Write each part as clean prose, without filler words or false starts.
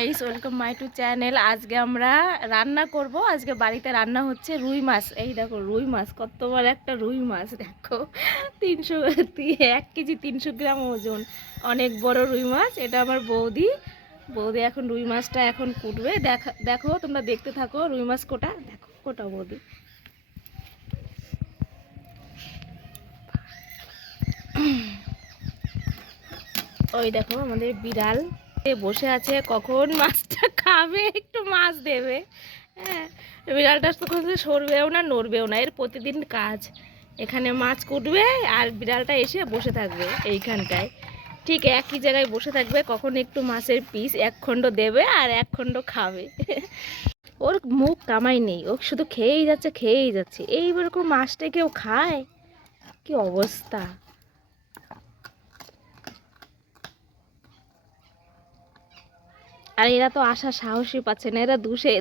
Guys, welcome my to channel. আজকে আমরা রান্না করব। আজকে বাড়িতে রান্না হচ্ছে রুই মাছ। এই দেখো রুই মাছ, কত বড় একটা রুই মাছ দেখো। 300 1 কেজি 300 গ্রাম ওজন, অনেক বড় রুই মাছ। এটা আমার বৌদি এখন রুই মাছটা এখন কুটবে। দেখো তোমরা দেখতে থাকো রুই মাছ কোটা। দেখো কোটা বৌদি। ওই দেখো আমাদের বিড়াল বসে আছে, কখন মাছটা খাবে একটু মাছ দেবে। হ্যাঁ, বিড়ালটা তখন সরবেও না নড়বেও না, এর প্রতিদিন কাজ। এখানে মাছ কুটবে আর বিড়ালটা এসে বসে থাকবে এইখানটায়, ঠিক একই জায়গায় বসে থাকবে। কখন একটু মাছের পিস এক খণ্ড দেবে আর এক খণ্ড খাবে। ওর মুখ কামাই নেই, ও শুধু খেয়েই যাচ্ছে। এইবার মাছটা কেউ খায়? কি অবস্থা! আর এরা তো আসার সাহসই পাচ্ছে না, এরা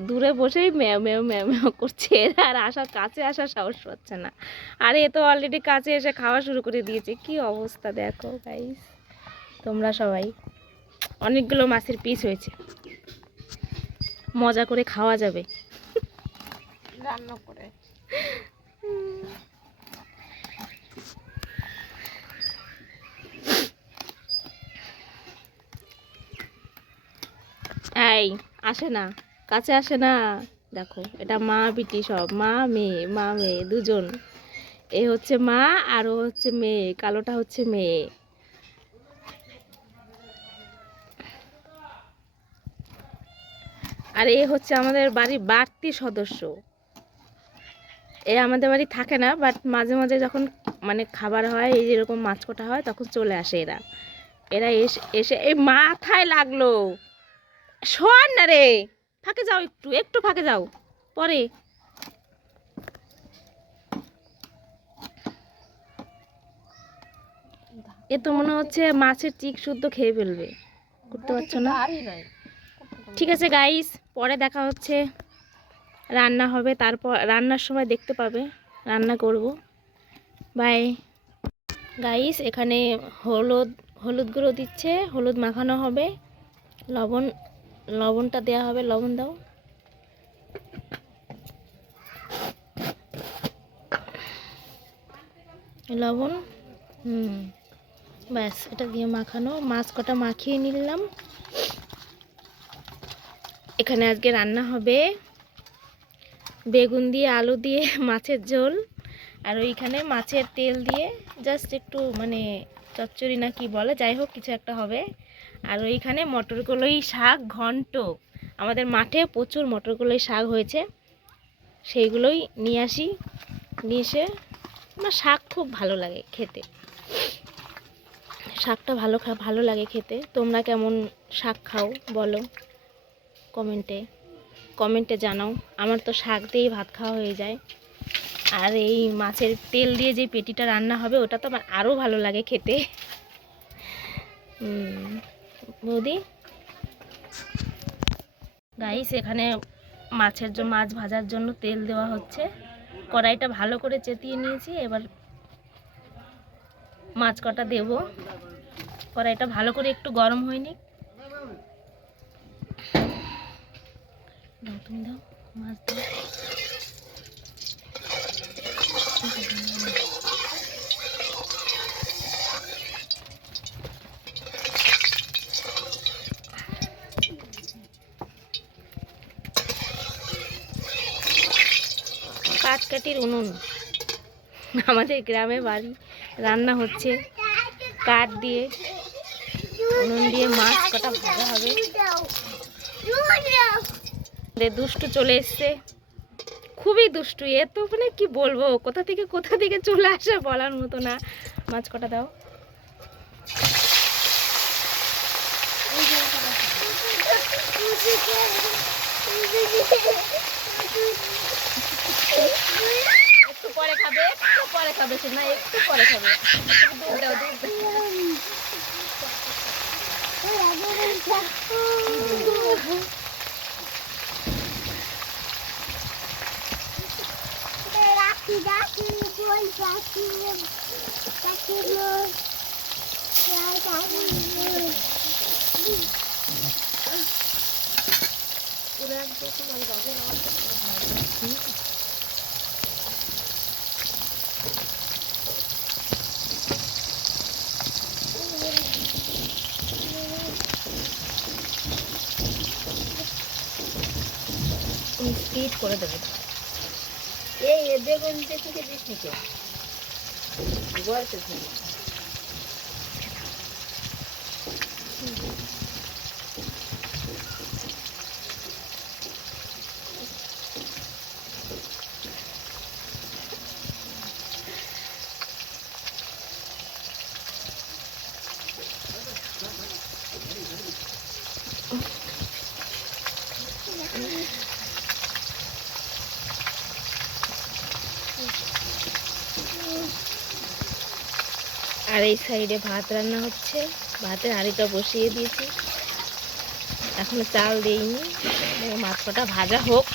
দূরে বসেই ম্যাও ম্যাও ম্যাও ম্যাও করছে। এরা আর কাছে আসার সাহস পাচ্ছে না। আর এ তো অলরেডি কাছে এসে খাওয়া শুরু করে দিয়েছে। কি অবস্থা দেখো গাইস তোমরা সবাই। অনেকগুলো মাছের পিস হয়েছে, মজা করে খাওয়া যাবে রান্না করে। এই আসে না, কাছে আসে না। দেখো এটা মা বিটি সব, মা মেয়ে দুজন। এ হচ্ছে মা আর ও হচ্ছে মেয়ে, কালোটা হচ্ছে মেয়ে। আর এ হচ্ছে আমাদের বাড়ির বাড়তি সদস্য। এ আমাদের বাড়ি থাকে না, বাট মাঝে মাঝে যখন মানে খাবার হয়, এই যেরকম মাছ কোটা হয়, তখন চলে আসে এরা। এরা এসে এই মাথায় লাগলো। শোন না রে, ফাঁকে যাও, একটু ফাঁকে যাও পরে। এ তো মনে হচ্ছে মাছের চিক শুদ্ধ খেয়ে ফেলবে, করতে পারছো না। ঠিক আছে গাইস, পরে দেখা হচ্ছে। রান্না হবে, তারপর রান্নার সময় দেখতে পাবে, রান্না করব। Bye guys. এখানে হলুদ গুঁড়ো দিচ্ছে, হলুদ মাখানো হবে। লবণটা দেওয়া হবে, লবণ দাও। লবণ, ব্যাস এটা দিয়ে মাখানো। মাছ কটা মাখিয়ে নিলাম। এখানে আজকে রান্না হবে বেগুন দিয়ে আলু দিয়ে মাছের ঝোল, আর ওইখানে মাছের তেল দিয়ে জাস্ট একটু মানে চচ্চড়ি না কি বলে, যাই হোক কিছু একটা হবে। আর ওইখানে মটর কলাই শাক ঘন্ট। আমাদের মাঠে প্রচুর মটর কলাই শাক হয়েছে, সেইগুলোই নিয়ে এসে আমার শাক খুব ভালো লাগে খেতে। শাকটা ভালো লাগে খেতে। তোমরা কেমন শাক খাও বলো কমেন্টে জানাও। আমার তো শাক দিয়েই ভাত খাওয়া হয়ে যায়। আর এই মাছের তেল দিয়ে যে পেটিটা রান্না হবে, ওটা তো আমার আরও ভালো লাগে খেতে। বৌদি গাইস, এখানে মাছ ভাজার জন্য তেল দেওয়া হচ্ছে। কড়াইটা ভালো করে চেতিয়ে নিয়েছি, এবার মাছ কটা দেব। কড়াইটা ভালো করে একটু গরম হয়নি। তুমি দাও মাছ দাও। কাঠকাঠির উনুন, আমাদের গ্রামে বাড়ি, রান্না হচ্ছে কাঠ দিয়ে, উনুন দিয়ে মাছ কটা ভাজা হবে। দুষ্টু চলে এসছে, খুবই দুষ্টু। এ তো মানে কি বলবো, কোথা থেকে চলে আসে বলার মতো না। মাছ কটা দাও। একটু পরে খাবে না, একটু পরে খাবে। দুধ দাও। স্পিড করে দেবে। এই বেগুন থেকে দিস নিকে গড়তে থাকে। আর এই সাইডে ভাত রান্না হচ্ছে, ভাতের হাঁড়িটা বসিয়ে দিয়েছি, এখনো চাল দেইনি। মাছ কটা ভাজা হোক।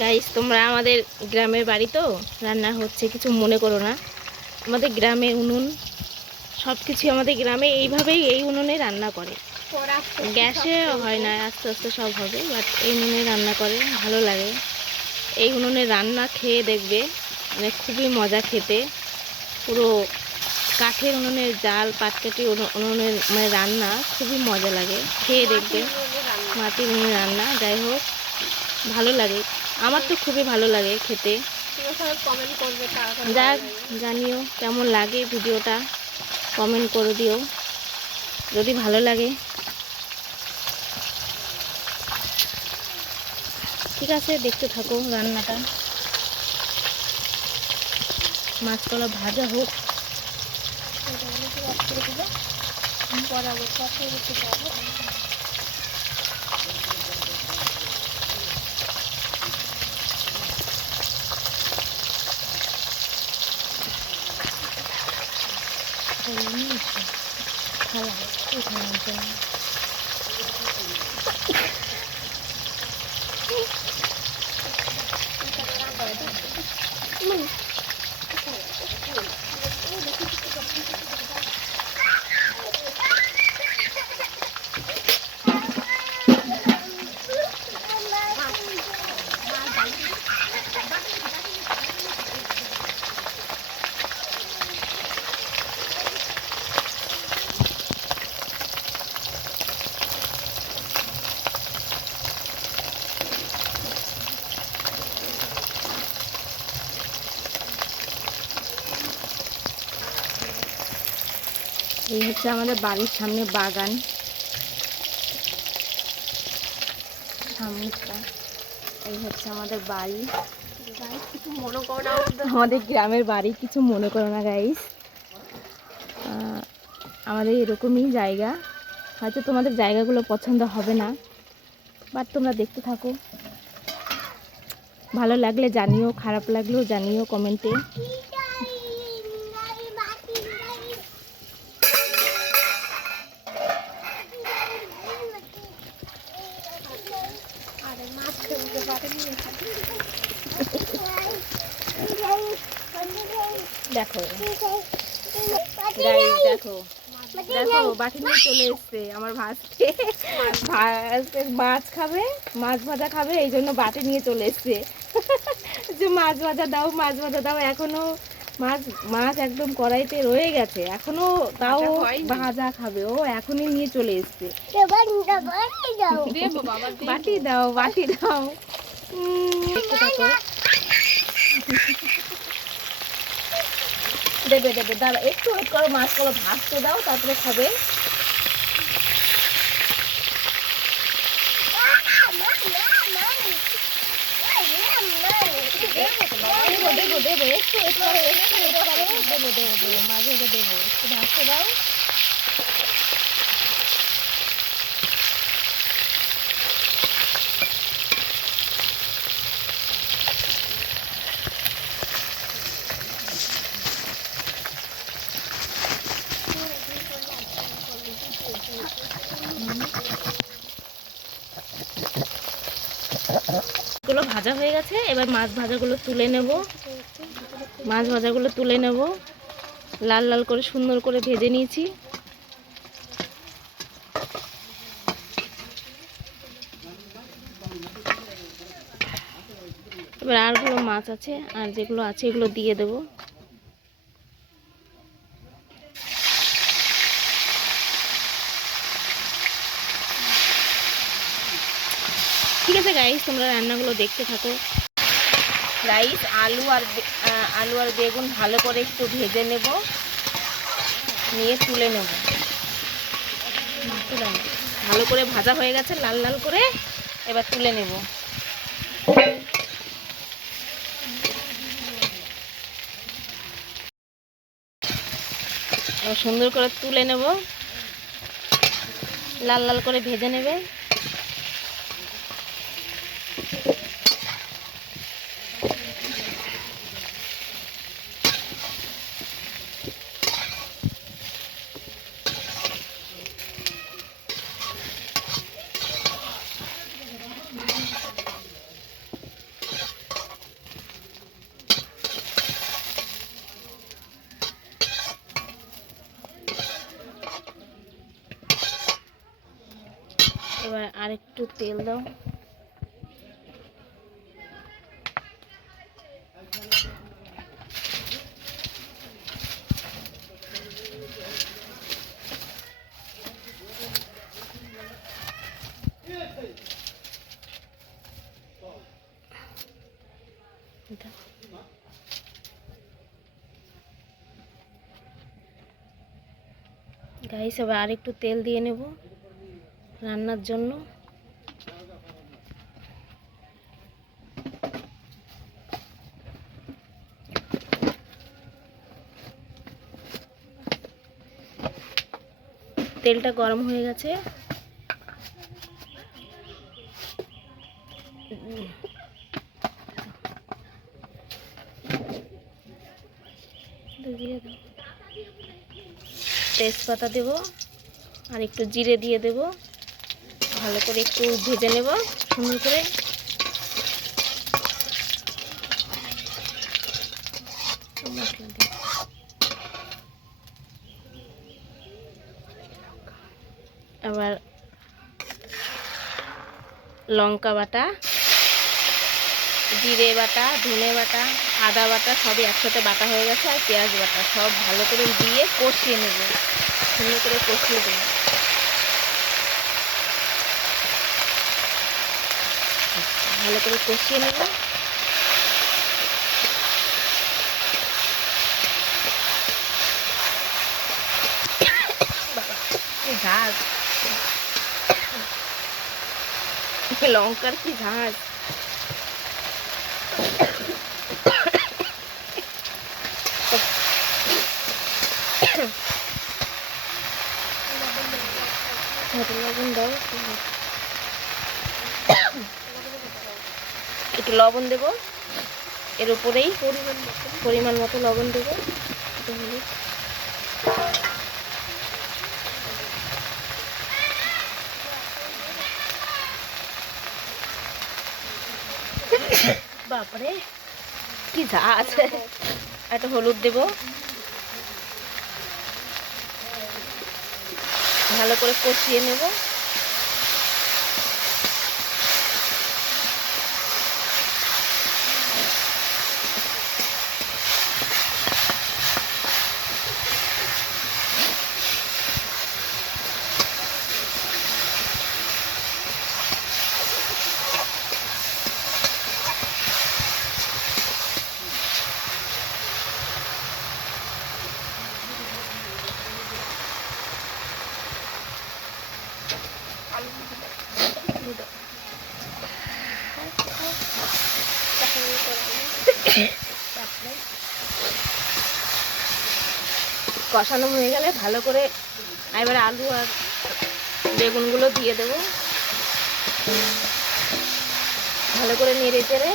গাইস, তোমরা আমাদের গ্রামের বাড়ি তো, রান্না হচ্ছে, কিছু মনে করো না। আমাদের গ্রামে উনুন, সব কিছু আমাদের গ্রামে এইভাবেই, এই উনুনে রান্না করে। গ্যাসে হয় না, আস্তে আস্তে সব হবে, বাট এই উনুনে রান্না করে, ভালো লাগে। এই উনুনে রান্না খেয়ে দেখবে, মানে খুবই মজা খেতে। পুরো কাঠের উনুনের জাল, পাটকাঠি উনুনের মানে রান্না খুবই মজা লাগে, খেয়ে দেখবে। মাটির উনুনে রান্না, যাই হোক ভালো লাগে, আমার তো খুবই ভালো লাগে খেতে। যাক, জানিও কেমন লাগে ভিডিওটা, কমেন্ট করে দিও যদি ভালো লাগে। ঠিক আছে, দেখতে থাকো রান্নাটা। মাছগুলো ভাজা হোক। এই হচ্ছে আমাদের বাড়ির সামনে বাগান, সামনেটা। এই হচ্ছে আমাদের বাড়ি। কিছু মনে করো না, আমাদের গ্রামের বাড়ি, কিছু মনে করো না গাইস। আমাদের এরকমই জায়গা, হয়তো তোমাদের জায়গাগুলো পছন্দ হবে না, বাট তোমরা দেখতে থাকো। ভালো লাগলে জানিও, খারাপ লাগলেও জানিও কমেন্টে। দেখো গাইস, দেখো দেখো বাটি নিয়ে চলে এসছে আমার ভাজতে। মাছ খাবে, মাছ ভাজা খাবে, এই জন্য বাটি নিয়ে চলে এসছে যে মাছ ভাজা দাও, মাছ ভাজা দাও। এখনো মাছ মাছ একদম কড়াইতে রয়ে গেছে, এখনো তাও ভাজা খাবে। ও এখনই নিয়ে চলে এসছে। বাটি দাও, বাটি দাও। দেবে দেবে, দাঁড়া একটু ওয়েট করো, মাছগুলো ভাজতে দাও, তারপরে খাবে। দেবে একটু ওয়েট করো, একটু ওয়েট করো। দেবো দেবো দেবো, মাছ ভেজে দেবো, একটু ভাজতে দাও। গুলো ভাজা হয়ে গেছে, এবার মাছ ভাজাগুলো তুলে নেব। মাছ ভাজাগুলো তুলে নেব, লাল লাল করে সুন্দর করে ভেজে নিয়েছি। এবার আরগুলো মাছ আছে, আর যেগুলো আছে এগুলো দিয়ে দেব। ঠিক আছে গাইস, তোমরা রান্নাগুলো দেখতে থাকো। রাইস আলু আর বেগুন ভালো করে একটু ভেজে নেব, নিয়ে তুলে নেব। ভালো করে ভাজা হয়ে গেছে লাল লাল করে, এবার তুলে নেব। সুন্দর করে তুলে নেব, লাল লাল করে ভেজে নেবে। এবার আরেকটু তেল দাও। গাইস, এবার আরেকটু তেল দিয়ে নেব রান্নার জন্য। তেলটা গরম হয়ে গেছে, তেজপাতা দেব আর একটু জিরে দিয়ে দেব, ভালো করে একটু ভেজে নেব সুন্দর করে। আবার লঙ্কা বাটা, জিরে বাটা, ধনে বাটা, আদা বাটা সবই একসাথে বাটা হয়ে গেছে, আর পেঁয়াজ বাটা সব ভালো করে দিয়ে কষিয়ে নেব, সুন্দর করে কষিয়ে দেব। ভালো করে কষিয়ে নেব। ঝাঁজ, লঙ্কার কি ঝাঁজ। লবণ দাও, একটু লবণ দেব এর উপরেই, পরিমাণ মতো লবণ দেব। বাপরে কি ঝাঁজ আছে। একটা হলুদ দেব, ভালো করে কষিয়ে নেব। কষানো হয়ে গেলে ভালো করে এবার আলু আর বেগুনগুলো দিয়ে দেবো। ভালো করে নেড়ে চেড়ে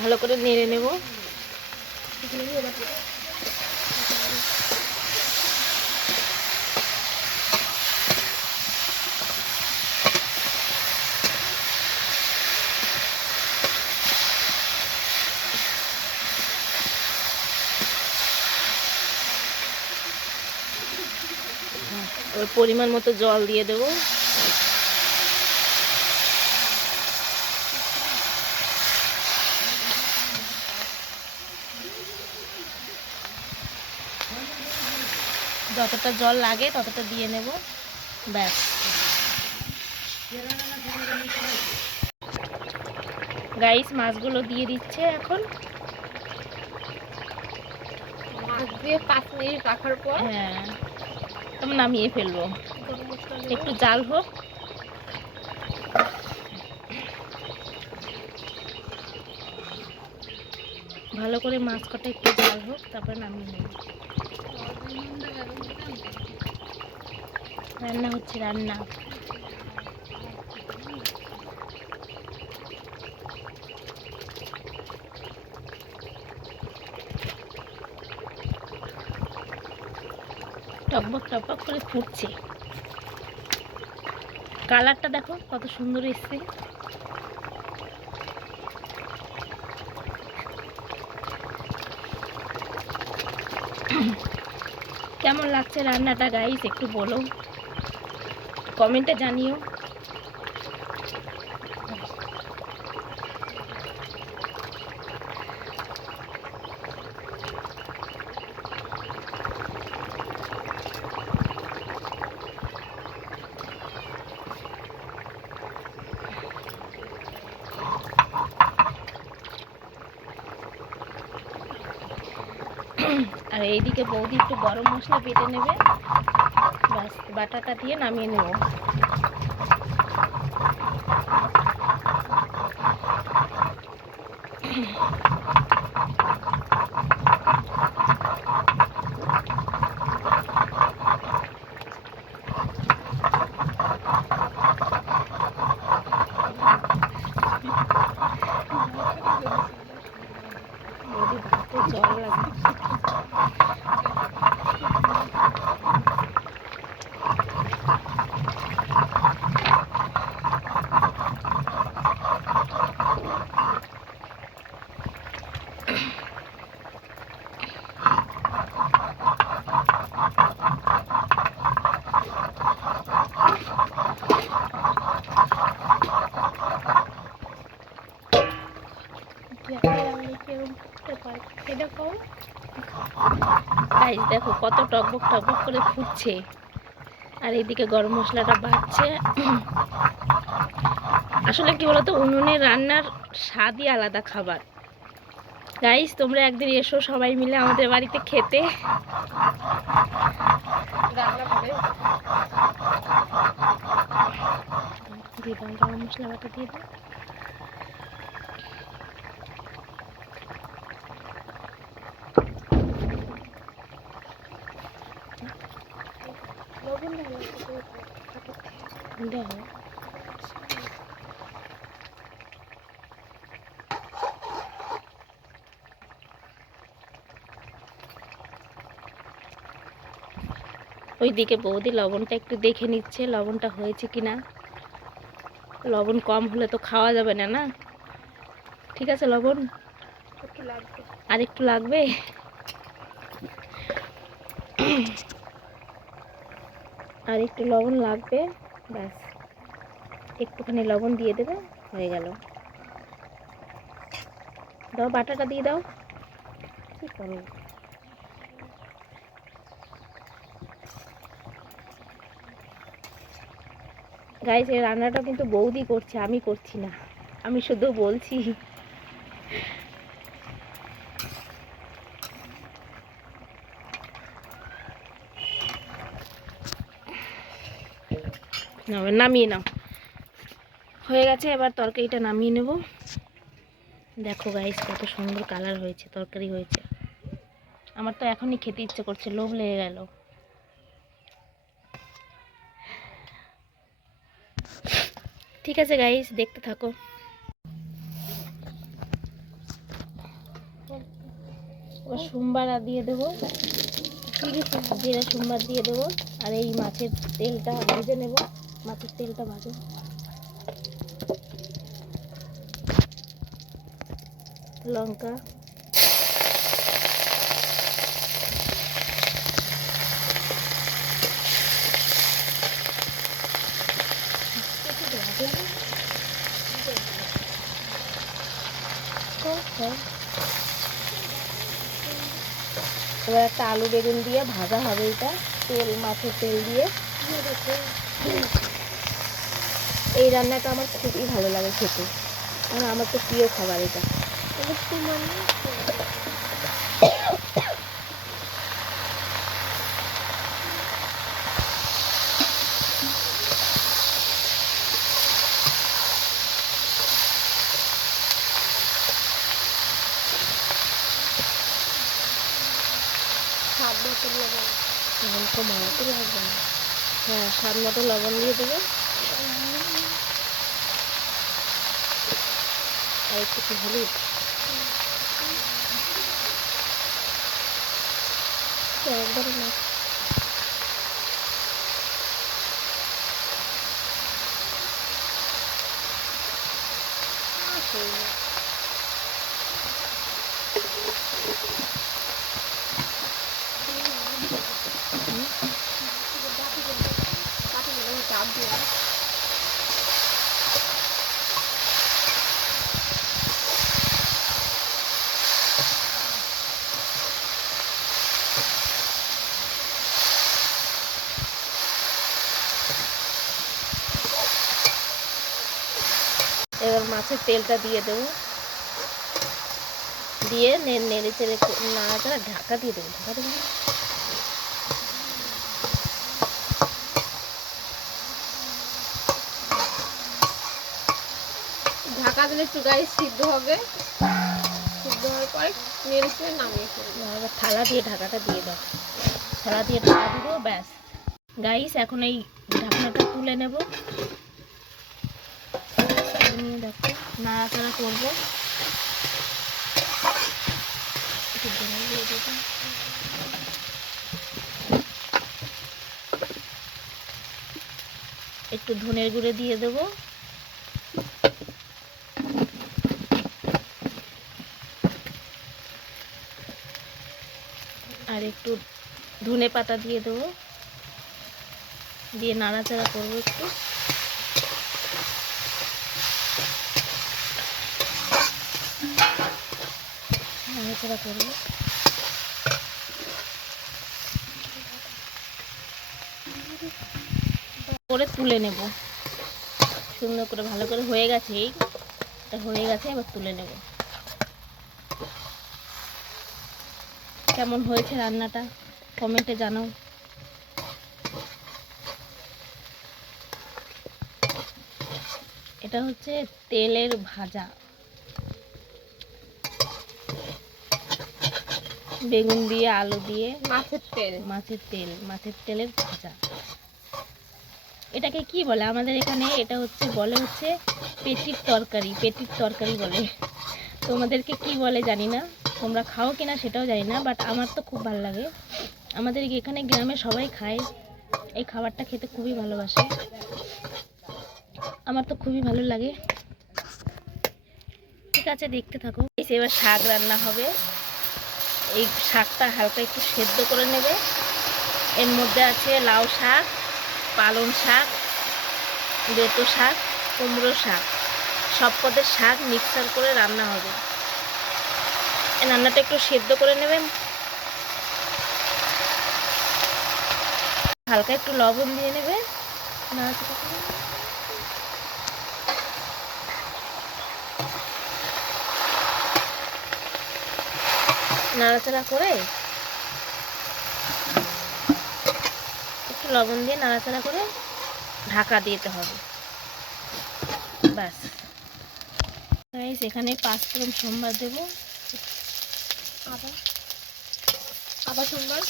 ভালো করে নেড়ে নেব। ওর পরিমাণ মতো জল দিয়ে দেবো। যতটা জল লাগে ততটা দিয়ে নেব, ব্যাস। গাইস মাছগুলো দিয়ে দিচ্ছে এখন। মাছ দিয়ে 5 মিনিট রাখার পর হ্যাঁ, আমি নামিয়ে ফেলবো, একটু জাল হোক। ভালো করে মাছ কটা একটু জাল হোক, তারপরে নামিয়ে নেব। রান্না হচ্ছে, রান্না। টকবক টকবক করে ফুটছে। কালারটা দেখো কত সুন্দর এসছে। কেমন লাগছে রান্নাটা গাইস একটু বলো, কমেন্টে জানিও। আর এইদিকে বৌদি একটু গরম মশলা বেটে নেবে, ব্যাস বাটাটা দিয়ে নামিয়ে নেব। বৌদি ভাতে জল লাগে। গাইস দেখো কত টকবক টকবক করে ফুটছে, আর এইদিকে গরম মশলাটা বাড়ছে। আসলে কি বলতো, উনুনে রান্নার স্বাদই আলাদা খাবার। গাইস তোমরা একদিন এসো সবাই মিলে আমাদের বাড়িতে খেতে। দিয়ে দাও গরম মশলা বাটা, দিয়ে দাও। দাও। ওইদিকে বৌদি লবণটা একটু দেখে নিচ্ছে, লবণটা হয়েছে কিনা। লবণ কম হলে তো খাওয়া যাবে না, না? ঠিক আছে, লবণ আর একটু লাগবে। আর একটু লবণ লাগবে, ব্যাস। একটুখানি লবণ দিয়ে দেবে, হয়ে গেল। দাও বাটাটা দিয়ে দাও। কি করো? গাইস এই রান্নাটা কিন্তু বৌদি করছে, আমি করছি না, আমি শুধু বলছি। নামিয়ে নাও, হয়ে গেছে। এবার তরকারিটা নামিয়ে নেব। দেখো গাইস কত সুন্দর কালার হয়েছে, তরকারি হয়েছে। আমার তো এখনই খেতে ইচ্ছে করছে, লোভ লেগে গেল। ঠিক আছে গাইস, দেখতে থাকো। সোমবার দিয়ে দেবো, জিরা সোমবার দিয়ে দেবো। আর এই মাছের তেলটা ভেজে নেব, মাছের তেলটা ভাজো। লঙ্কা, এবার একটা আলু বেগুন দিয়ে ভাজা হবে এটা, তেল, মাছের তেল দিয়ে। এই রান্নাটা আমার খুবই ভালো লাগে খেতে, কারণ আমার তো প্রিয় খাবার এটা। স্বাদ মতো লবণ। লবণ তো মারাতে লাগবে না। হ্যাঁ, স্বাদ মতো লবণ দিয়ে দেবো, আর একটু হলুদ। একবারে না, চাপ দিয়ে এবার মাছের তেলটা দিয়ে দেবো, দিয়ে নেড়ে চেড়ে নাড়াচাড়া ঢাকা দিয়ে দেবো। ঢাকা দেবো, ঢাকা দিলে একটু গায়ে সিদ্ধ হবে, সিদ্ধ হওয়ার পরে নেড়ে নামিয়ে ফেলবো। এবার থালা দিয়ে ঢাকাটা দিয়ে দাও, থালা দিয়ে ঢাকা দিব, ব্যাস। গাইস এখন এই ঢাকনাটা তুলে নেব, নিয়ে দেখো নাড়াচাড়া করবো। একটু ধনে দিয়ে দেবো, একটু ধনের গুঁড়ো দিয়ে দেবো, আর একটু ধনে পাতা দিয়ে দেবো, দিয়ে নাড়াচাড়া করবো একটু। নাড়াচাড়া করবো, করে তুলে নেব সুন্দর করে, ভালো করে হয়ে গেছে, এইটা হয়ে গেছে, এবার তুলে নেব। কেমন হয়েছে রান্নাটা কমেন্টে জানাও। এটা হচ্ছে তেলের ভাজা, বেগুন দিয়ে আলু দিয়ে মাছের তেল, মাছের তেলের ভাজা। এটাকে কি বলে আমাদের এখানে? এটা হচ্ছে বলে হচ্ছে পেটির তরকারি বলে। তোমাদেরকে কি বলে জানি না, তোমরা খাও কিনা সেটাও জানি না, বাট আমার তো খুব ভালো লাগে। আমাদের এখানে গ্রামে সবাই খায় এই খাবারটা, খেতে খুবই ভালোবাসে, আমার তো খুবই ভালো লাগে। ঠিক আছে, দেখতে থাকো। এবার শাক রান্না হবে। এই শাকটা হালকা একটু সেদ্ধ করে নেবে। এর মধ্যে আছে লাউ শাক, পালং শাক, বেতো শাক, কুমড়ো শাক, সব পদের শাক মিক্সার করে রান্না হবে। এই রান্নাটা একটু সেদ্ধ করে নেবে, হালকা একটু লবণ দিয়ে নেবে, নাড়াচাড়া করে একটু লবণ দিয়ে নাড়াচাড়া করে ঢাকা দিতে হবে, ব্যাস। গাইস এখানে 5 ফোড়ন সোমবার দেব, আদা আদা সোমবার,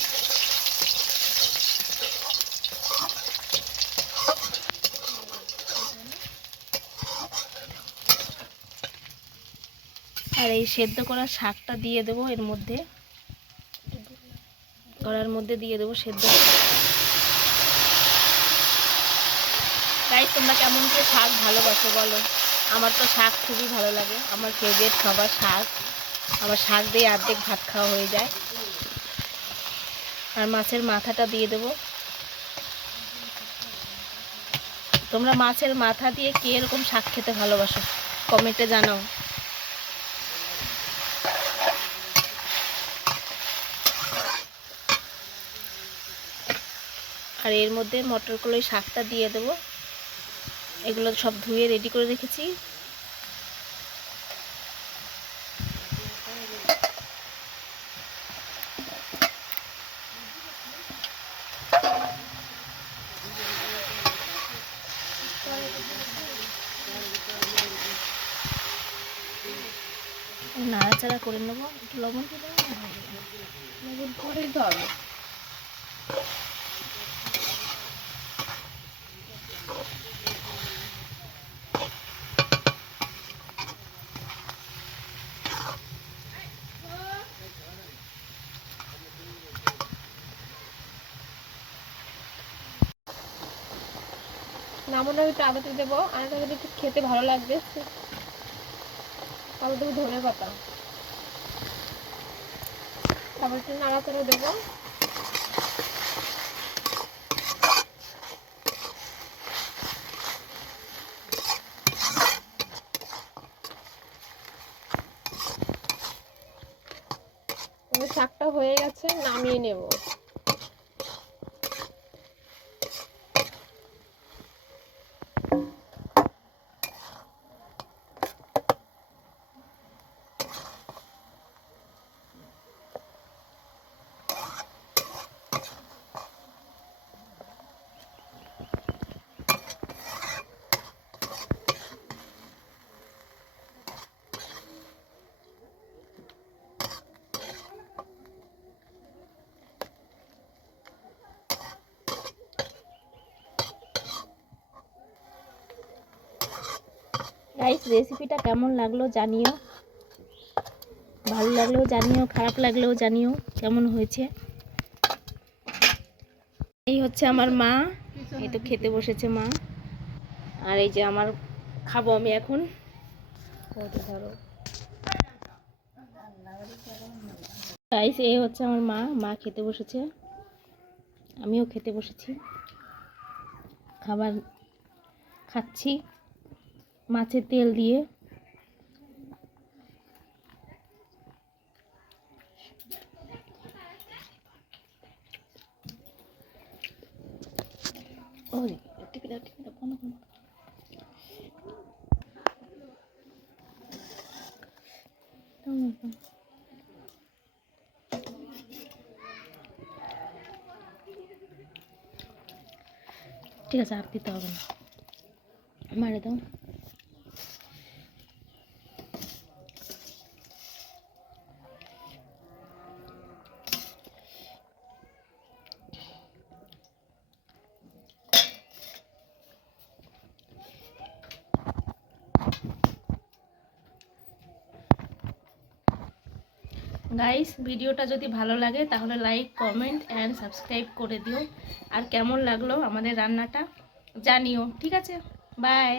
আর এই সেদ্ধ করা শাকটা দিয়ে দেবো এর মধ্যে, কড়ার মধ্যে দিয়ে দেবো সেদ্ধ। গাইস তোমরা কেমন করে শাক ভালোবাসো বলো? আমার তো শাক খুবই ভালো লাগে, আমার ফেভারিট খাবার শাক। আমার শাক দিয়ে অর্ধেক ভাত খাওয়া হয়ে যায়। আর মাছের মাথাটা দিয়ে দেবো। তোমরা মাছের মাথা দিয়ে কে এরকম শাক খেতে ভালোবাসো কমেন্টে জানাও। আর এর মধ্যে মটর কলাই শাকটা দিয়ে দেবো। এগুলো সব ধুয়ে রেডি করে রেখেছি। নাড়াচাড়া করে নেবো, একটু লবণ দিয়ে দেবো। লবণ পরেই তো হবে। নামানোর একটু আদাতে দেবো, আদাটা যদি একটু খেতে ভালো লাগবে তারপর দেবো ধনে পাতা, তারপর একটু নাড়াচাড়া দেবো। শাকটা হয়ে গেছে, নামিয়ে নেব। গাইস রেসিপিটা কেমন লাগলো জানিও, ভালো লাগলেও জানিও, খারাপ লাগলেও জানিও কেমন হয়েছে। এই হচ্ছে আমার মা, এই তো খেতে বসেছে মা। আর এই যে আমার খাবো আমি এখন। ধরো গাইস এই হচ্ছে আমার মা, মা খেতে বসেছে, আমিও খেতে বসেছি, খাবার খাচ্ছি মাছের তেল দিয়ে। ওরে টিপে দাও কোনো কোনো। ঠিক আছে আর দিতে হবে না, মারে দাও। গাইস ভিডিওটা যদি ভালো লাগে তাহলে লাইক কমেন্ট অ্যান্ড সাবস্ক্রাইব করে দিও। আর কেমন লাগলো আমাদের রান্নাটা জানিও, ঠিক আছে? বাই।